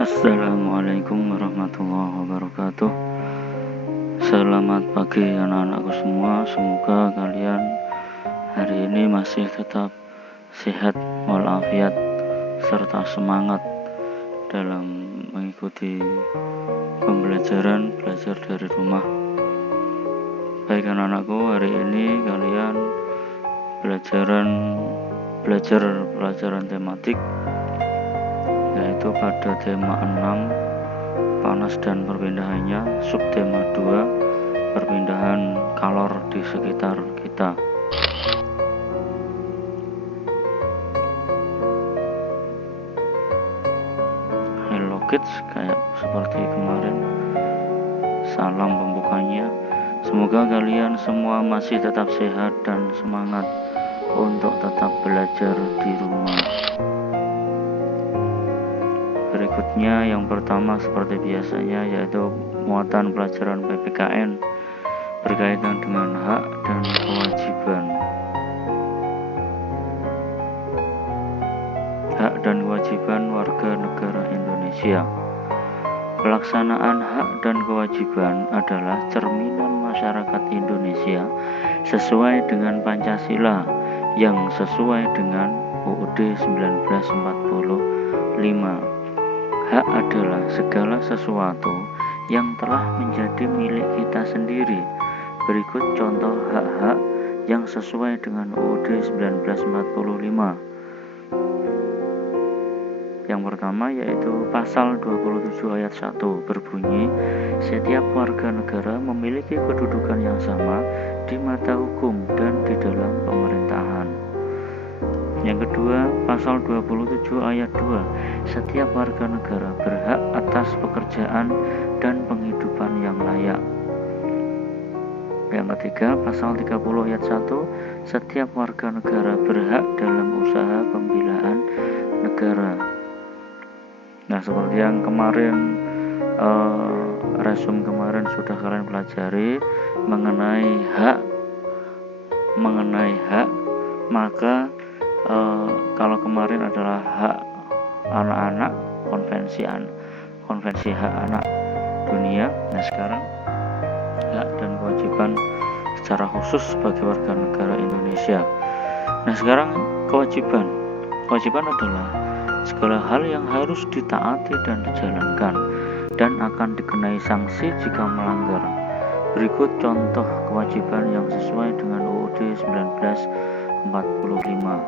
Assalamualaikum warahmatullahi wabarakatuh. Selamat pagi anak-anakku semua. Semoga kalian hari ini masih tetap sehat walafiat serta semangat dalam mengikuti pembelajaran belajar dari rumah. Baik anak-anakku, hari ini kalian belajar pelajaran tematik, yaitu pada tema 6 panas dan perpindahannya, subtema 2 perpindahan kalor di sekitar kita. Hello kids, kayak seperti kemarin salam pembukanya. Semoga kalian semua masih tetap sehat dan semangat untuk tetap belajar di rumah. Berikutnya yang pertama seperti biasanya, yaitu muatan pelajaran PPKN berkaitan dengan hak dan kewajiban. Hak dan kewajiban warga negara Indonesia. Pelaksanaan hak dan kewajiban adalah cerminan masyarakat Indonesia sesuai dengan Pancasila yang sesuai dengan UUD 1945. Hak adalah segala sesuatu yang telah menjadi milik kita sendiri. Berikut contoh hak-hak yang sesuai dengan UUD 1945. Yang pertama yaitu pasal 27 ayat 1 berbunyi, setiap warga negara memiliki kedudukan yang sama di mata hukum dan di dalam pemerintahan. Yang kedua, pasal 27 ayat 2, setiap warga negara berhak atas pekerjaan dan penghidupan yang layak. Yang ketiga, pasal 30 ayat 1, setiap warga negara berhak dalam usaha pembelaan negara. Nah, seperti yang kemarin resume kemarin sudah kalian pelajari mengenai hak, maka kalau kemarin adalah hak anak-anak, konvensi hak anak dunia. Nah, sekarang hak dan kewajiban secara khusus sebagai warga negara Indonesia. Nah, sekarang kewajiban adalah segala hal yang harus ditaati dan dijalankan dan akan dikenai sanksi jika melanggar. Berikut contoh kewajiban yang sesuai dengan UUD 1945.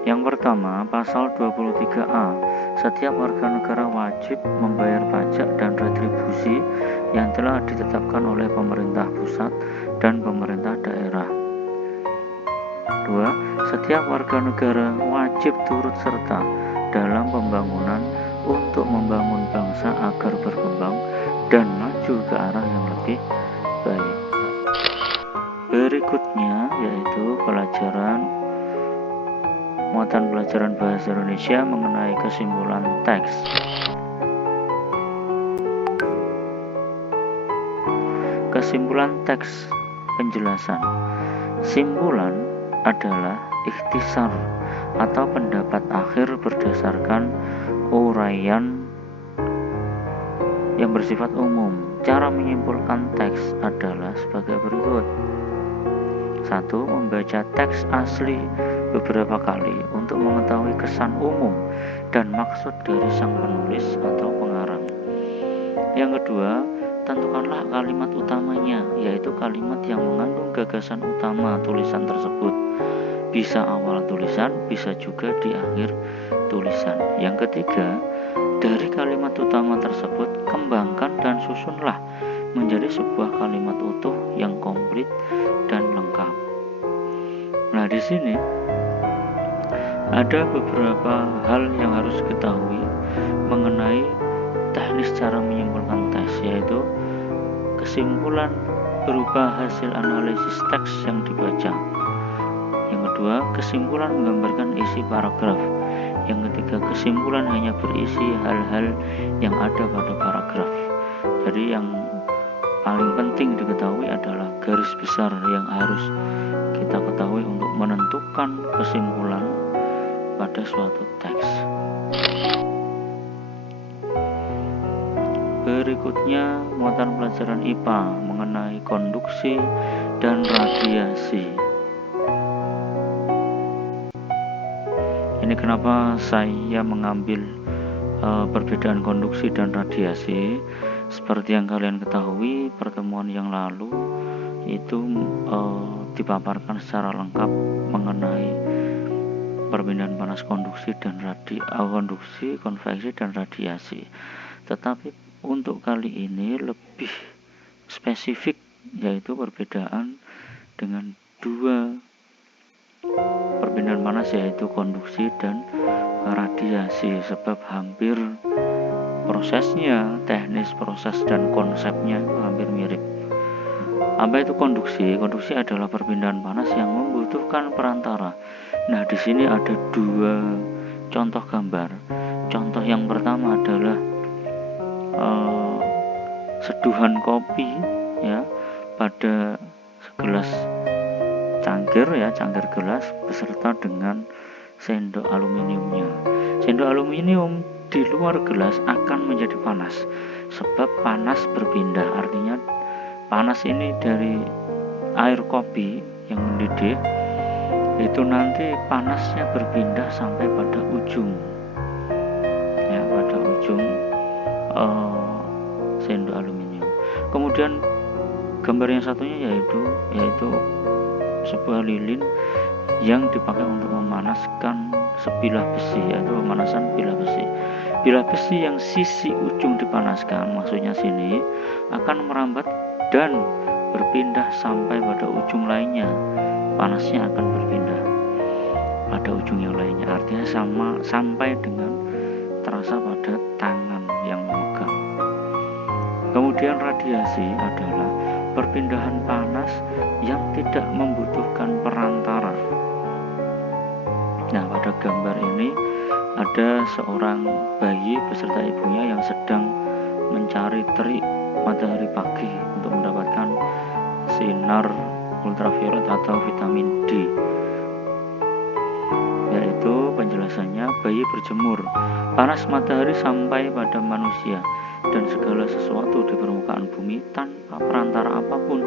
Yang pertama, pasal 23A, setiap warga negara wajib membayar pajak dan retribusi yang telah ditetapkan oleh pemerintah pusat dan pemerintah daerah. 2. Setiap warga negara wajib turut serta dalam pembangunan untuk membangun bangsa agar berkembang dan maju ke arah yang lebih baik. Berikutnya yaitu muatan pelajaran bahasa Indonesia mengenai kesimpulan teks. Kesimpulan teks penjelasan. Simpulan adalah ikhtisar atau pendapat akhir berdasarkan uraian yang bersifat umum. Cara menyimpulkan teks adalah sebagai berikut. 1. Membaca teks asli beberapa kali untuk mengetahui kesan umum dan maksud dari sang penulis atau pengarang. Yang kedua, tentukanlah kalimat utamanya, yaitu kalimat yang mengandung gagasan utama tulisan tersebut. Bisa awal tulisan, bisa juga di akhir tulisan. Yang ketiga, dari kalimat utama tersebut kembangkan dan susunlah menjadi sebuah kalimat utuh yang komplit dan lengkap. Nah, di sini ada beberapa hal yang harus diketahui mengenai teknis cara menyimpulkan teks, yaitu kesimpulan berupa hasil analisis teks yang dibaca. Yang kedua, kesimpulan menggambarkan isi paragraf. Yang ketiga, kesimpulan hanya berisi hal-hal yang ada pada paragraf. Jadi yang paling penting diketahui adalah garis besar yang harus kita ketahui untuk menentukan kesimpulan pada suatu teks. Berikutnya muatan pelajaran IPA mengenai konduksi dan radiasi. Ini kenapa saya mengambil perbedaan konduksi dan radiasi. Seperti yang kalian ketahui, pertemuan yang lalu itu dipaparkan secara lengkap mengenai perpindahan panas konduksi dan konduksi, konveksi dan radiasi. Tetapi untuk kali ini lebih spesifik, yaitu perbedaan dengan dua perpindahan panas, yaitu konduksi dan radiasi, sebab hampir prosesnya, teknis proses dan konsepnya itu hampir mirip. Apa itu konduksi? Konduksi adalah perpindahan panas yang membutuhkan perantara. Nah, di sini ada dua contoh gambar. Contoh yang pertama adalah seduhan kopi ya pada segelas cangkir gelas beserta dengan sendok aluminiumnya. Sendok aluminium di luar gelas akan menjadi panas sebab panas berpindah. Artinya panas ini dari air kopi yang mendidih itu nanti panasnya berpindah sampai pada ujung sendok aluminium. Kemudian gambar yang satunya yaitu sebuah lilin yang dipakai untuk memanaskan sebilah besi, yaitu pemanasan bilah besi. Bilah besi yang sisi ujung dipanaskan, maksudnya sini, akan merambat dan berpindah sampai pada ujung lainnya. Panasnya akan berpindah pada ujung yang lainnya, artinya sampai dengan terasa pada tangan yang memegang. Kemudian radiasi adalah perpindahan panas yang tidak membutuhkan perantara. Nah, pada gambar ini ada seorang bayi beserta ibunya yang sedang mencari terik matahari pagi untuk mendapatkan sinar ultraviolet atau vitamin D. Yaitu penjelasannya, bayi berjemur, panas matahari sampai pada manusia dan segala sesuatu di permukaan bumi tanpa perantara apapun.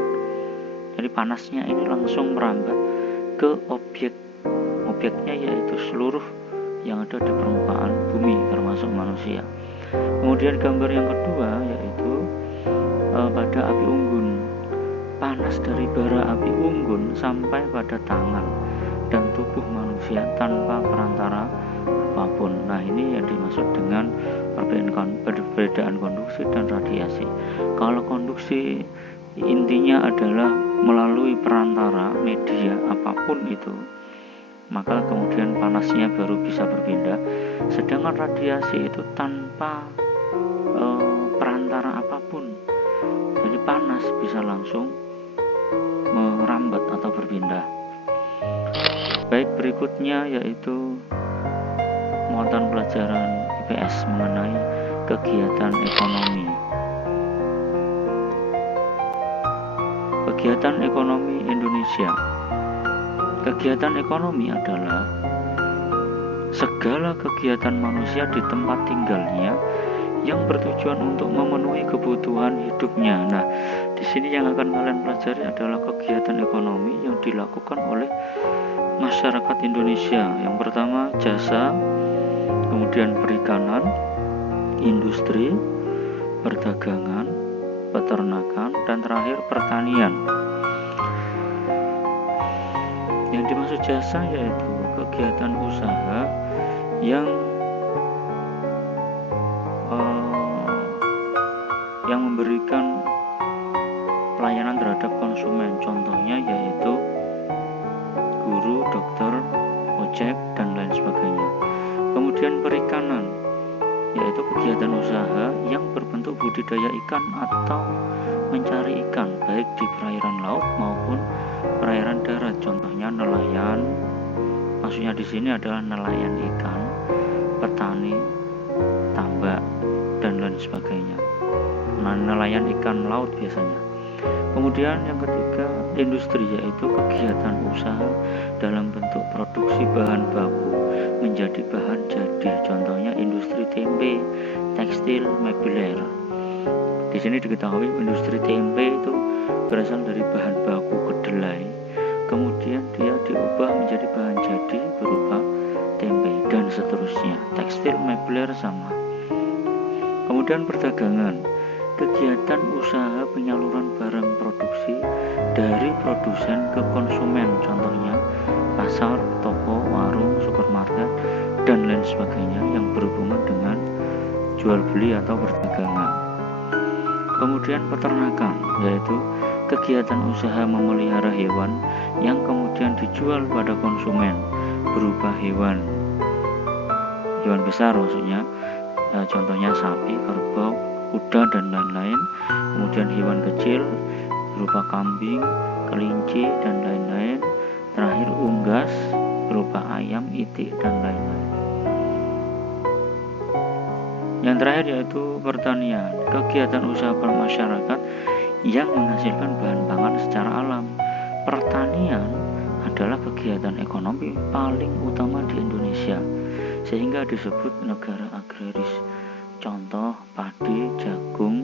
Jadi panasnya ini langsung merambat ke objeknya, yaitu seluruh yang ada di permukaan bumi termasuk manusia. Kemudian gambar yang kedua yaitu pada api unggun. Panas dari bara api unggun sampai pada tangan dan tubuh manusia tanpa perantara apapun. Nah, ini yang dimaksud dengan perbedaan konduksi dan radiasi. Kalau konduksi intinya adalah melalui perantara media apapun itu, maka kemudian panasnya baru bisa berpindah. Sedangkan radiasi itu tanpa perantara apapun, jadi panas bisa langsung merambat atau berpindah. Baik, berikutnya yaitu muatan pelajaran IPS mengenai kegiatan ekonomi. Kegiatan ekonomi Indonesia. Kegiatan ekonomi adalah segala kegiatan manusia di tempat tinggalnya yang bertujuan untuk memenuhi kebutuhan hidupnya. Nah, di sini yang akan kalian pelajari adalah kegiatan ekonomi yang dilakukan oleh masyarakat Indonesia. Yang pertama jasa, kemudian perikanan, industri, perdagangan, peternakan, dan terakhir pertanian. Yang dimaksud jasa yaitu kegiatan usaha yang memberikan pelayanan terhadap konsumen. Contohnya yaitu guru, dokter, ojek, dan lain sebagainya. Kemudian perikanan yaitu kegiatan usaha yang berbentuk budidaya ikan atau mencari ikan baik di perairan laut maupun perairan darat. Contohnya nelayan. Maksudnya di sini adalah nelayan ikan, petani, tambak, dan lain sebagainya. Nah, nelayan ikan laut biasanya. Kemudian yang ketiga, industri, yaitu kegiatan usaha dalam bentuk produksi bahan baku menjadi bahan jadi. Contohnya industri tempe, tekstil, meubiler. sini diketahui industri tempe itu berasal dari bahan baku kedelai, kemudian dia diubah menjadi bahan jadi berupa tempe dan seterusnya. Tekstil, mebler sama. Kemudian perdagangan, kegiatan usaha penyaluran barang produksi dari produsen ke konsumen, contohnya pasar, toko, warung, supermarket, dan lain sebagainya yang berhubungan dengan jual beli atau perdagangan. Kemudian peternakan, yaitu kegiatan usaha memelihara hewan yang kemudian dijual pada konsumen berupa hewan besar maksudnya, contohnya sapi, kerbau, kuda, dan lain-lain. Kemudian hewan kecil berupa kambing, kelinci, dan lain-lain. Terakhir unggas berupa ayam, itik, dan lain-lain. Yang terakhir yaitu pertanian, kegiatan usaha masyarakat yang menghasilkan bahan pangan secara alam. Pertanian adalah kegiatan ekonomi paling utama di Indonesia, sehingga disebut negara agraris. Contoh padi, jagung,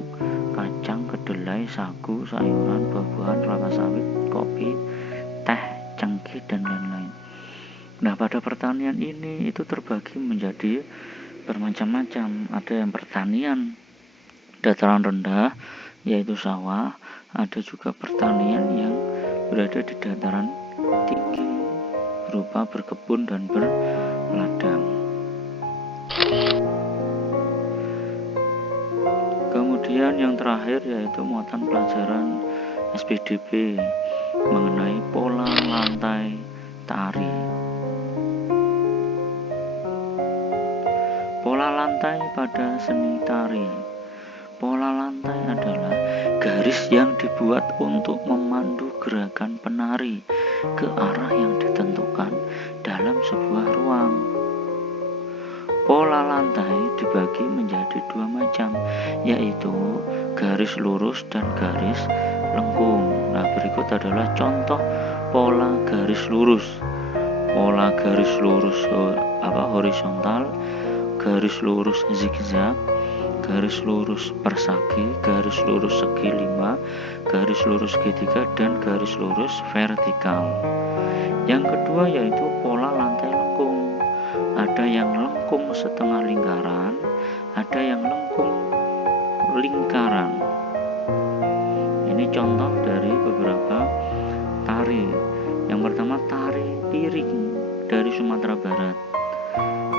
kacang, kedelai, sagu, sayuran, buah-buahan, kelapa sawit, kopi, teh, cengkeh, dan lain-lain. Nah, pada pertanian ini itu terbagi menjadi bermacam-macam. Ada yang pertanian dataran rendah, yaitu sawah. Ada juga pertanian yang berada di dataran tinggi, berupa berkebun dan berladang. Kemudian yang terakhir yaitu muatan pelajaran SPDB mengenai pola lantai tari. Pola lantai pada seni tari. Pola lantai adalah garis yang dibuat untuk memandu gerakan penari ke arah yang ditentukan dalam sebuah ruang. Pola lantai dibagi menjadi dua macam, yaitu garis lurus dan garis lengkung. Nah, berikut adalah contoh pola garis lurus. Pola garis lurus horizontal, garis lurus zigzag, garis lurus persegi, garis lurus segi 5, garis lurus segitiga, dan garis lurus vertikal. Yang kedua yaitu pola lantai lengkung. Ada yang lengkung setengah lingkaran, ada yang lengkung lingkaran. Ini contoh dari beberapa tari. Yang pertama tari piring dari Sumatera Barat,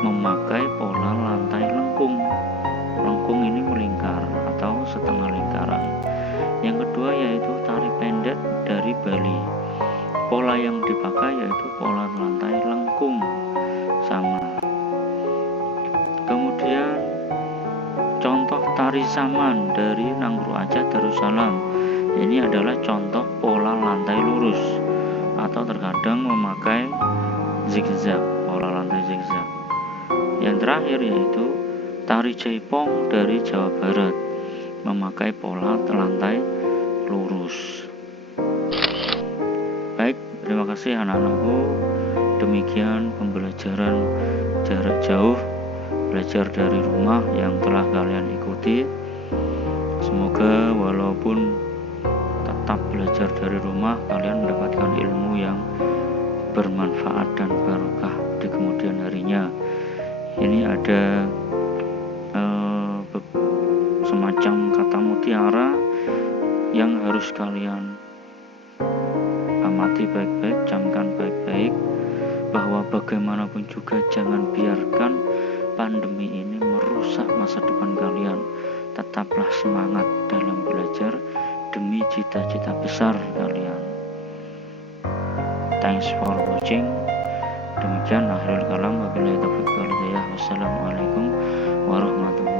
memakai pola lantai lengkung. Lengkung ini melingkar atau setengah lingkaran. Yang kedua yaitu tari pendet dari Bali. Pola yang dipakai yaitu pola lantai lengkung sama. Kemudian contoh tari saman dari Nanggru Aceh Darussalam. Ini adalah contoh pola lantai lurus atau terkadang memakai zigzag, pola lantai zigzag. Yang terakhir yaitu tari jaipong dari Jawa Barat, memakai pola lantai lurus. Baik, terima kasih anak-anakku. Demikian pembelajaran jarak jauh, belajar dari rumah yang telah kalian ikuti. Semoga walaupun tetap belajar dari rumah, kalian mendapatkan ilmu yang bermanfaat dan barokah di kemudian harinya. Ini ada semacam kata mutiara yang harus kalian amati baik-baik, camkan baik-baik, bahwa bagaimanapun juga jangan biarkan pandemi ini merusak masa depan kalian. Tetaplah semangat dalam belajar demi cita-cita besar kalian. Thanks for watching. Demikian akhirul kalam, wabillahi taufiq wal hidayah. Wassalamualaikum warahmatullahi wabarakatuh.